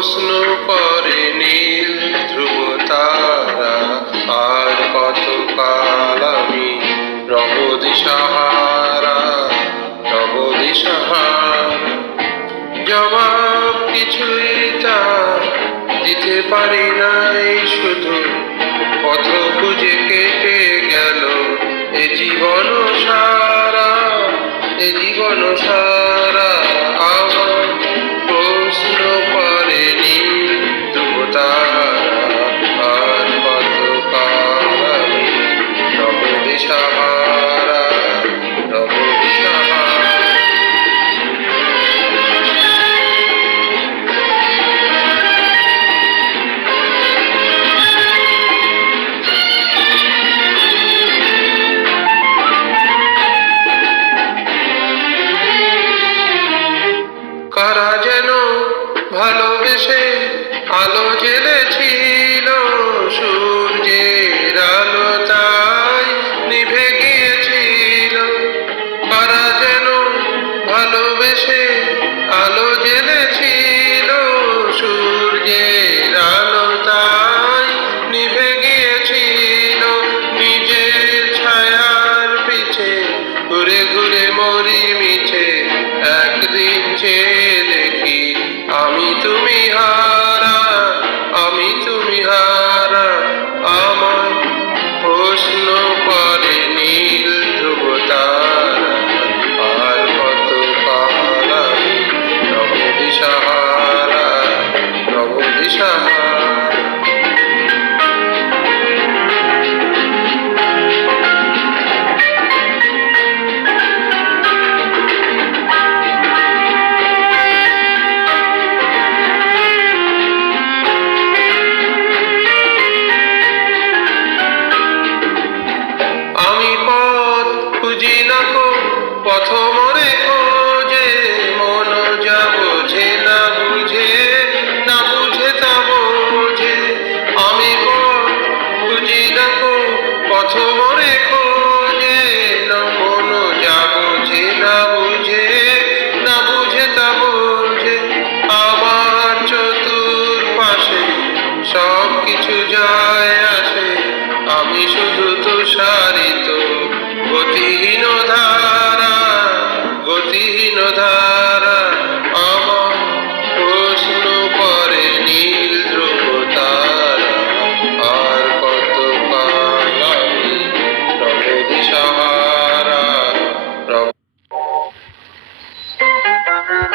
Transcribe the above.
প্রশ্ন করে নীল ধ্রুব তারা, আর কতকাল আমি রব দিশাহারা, রব দিশাহারা। জবাব কিছুই তা দিতে পারি নাই, শুধু পথ খুঁজে কেটে গেল এ জীবন সারা, এ জীবন সারা। আমার প্রশ্ন করে নীল ধ্রুব তারা, আর কতকাল আমি রব দিশাহারা, রব দিশাহারা। কারা যেন ভালোবেসে আলো জ্বেলেছিল, সূর্যের আলো তাই নিভে গিয়েছিল। কারা যেন ভালোবেসে আলো জ্বেলেছিল, সূর্যের আলো তাই নিভে গিয়েছিল। নিজের ছায়ার পিছে ঘুরে ঘুরে মরি মিছে, একদিন চেয়ে দেখি আমি তুমি হারা, আমি তুমি হারা। আমার প্রশ্ন করে নীল ধ্রুব তারা, আর কতকাল আমি রব দিশাহারা, রব দিশাহারা। আমি পথ খুঁজি না কো পথ মরে খোঁজে, মন যা বোঝে না বুঝে, না বুঝে তা বোঝে। আমি পথ খুঁজি না কো পথ মরে খোঁজে, না মন যা বোঝে না বুঝে, না বুঝে তা বোঝে। আমার চতুর্পাশে সব কিছু যায় আসে, আমি শুধু তুষারিত গতিহীন ধারা, গতিহীন ধারা।